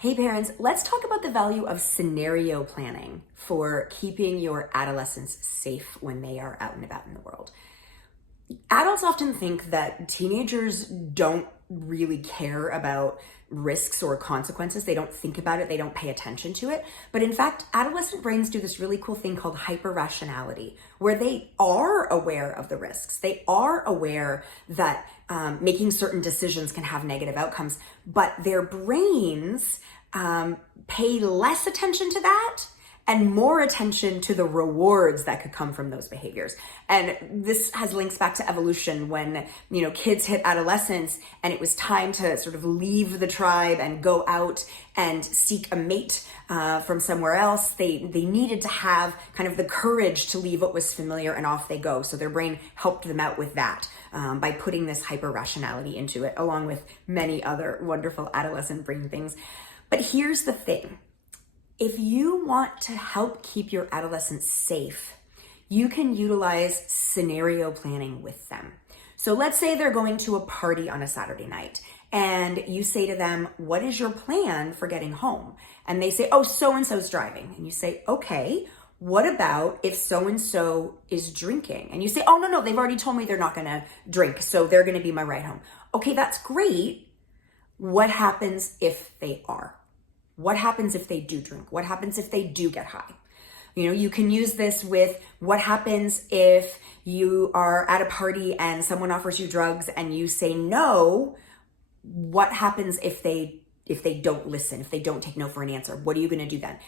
Hey parents, let's talk about the value of scenario planning for keeping your adolescents safe when they are out and about in the world. Adults often think that teenagers don't really care about risks or consequences. They don't think about it, they don't pay attention to it. But in fact, adolescent brains do this really cool thing called hyper-rationality, where they are aware of the risks. They are aware that making certain decisions can have negative outcomes, but their brains pay less attention to that and more attention to the rewards that could come from those behaviors. And this has links back to evolution when, kids hit adolescence and it was time to sort of leave the tribe and go out and seek a mate from somewhere else. They needed to have kind of the courage to leave what was familiar and off they go. So their brain helped them out with that by putting this hyper-rationality into it, along with many other wonderful adolescent brain things. But here's the thing. If you want to help keep your adolescents safe, you can utilize scenario planning with them. So let's say they're going to a party on a Saturday night and you say to them, what is your plan for getting home? And they say, oh, so-and-so's driving. And you say, okay, what about if so-and-so is drinking? And you say, oh, no, they've already told me they're not gonna drink, so they're gonna be my ride home. Okay, that's great. What happens if they are? What happens if they do drink? What happens if they do get high? You can use this with what happens if you are at a party and someone offers you drugs and you say no. What happens if they don't listen, if they don't take no for an answer? What are you going to do then?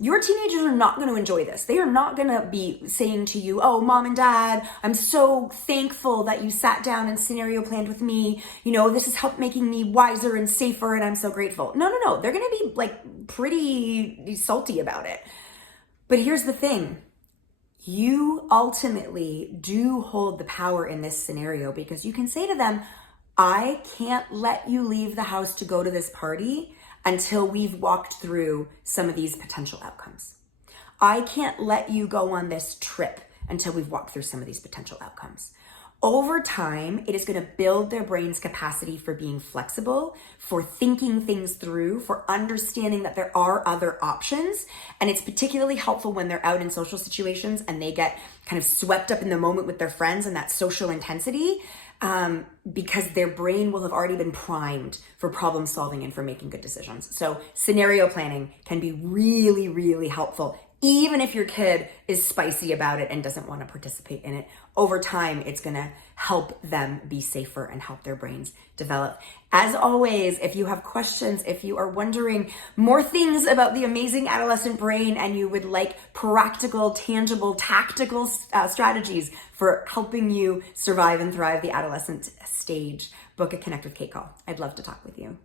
Your teenagers are not going to enjoy this. They are not going to be saying to you, oh, mom and dad, I'm so thankful that you sat down and scenario planned with me. This has helped making me wiser and safer and I'm so grateful. No. They're going to be pretty salty about it. But here's the thing. You ultimately do hold the power in this scenario because you can say to them, I can't let you leave the house to go to this party until we've walked through some of these potential outcomes. I can't let you go on this trip until we've walked through some of these potential outcomes. Over time, it is going to build their brain's capacity for being flexible, for thinking things through, for understanding that there are other options. And it's particularly helpful when they're out in social situations and they get kind of swept up in the moment with their friends and that social intensity, because their brain will have already been primed for problem solving and for making good decisions. So scenario planning can be really, really helpful, even if your kid is spicy about it and doesn't want to participate in it. Over time, it's going to help them be safer and help their brains develop. As always, if you have questions, if you are wondering more things about the amazing adolescent brain and you would like practical, tangible, tactical strategies for helping you survive and thrive the adolescent stage, book a Connect with Kate call. I'd love to talk with you.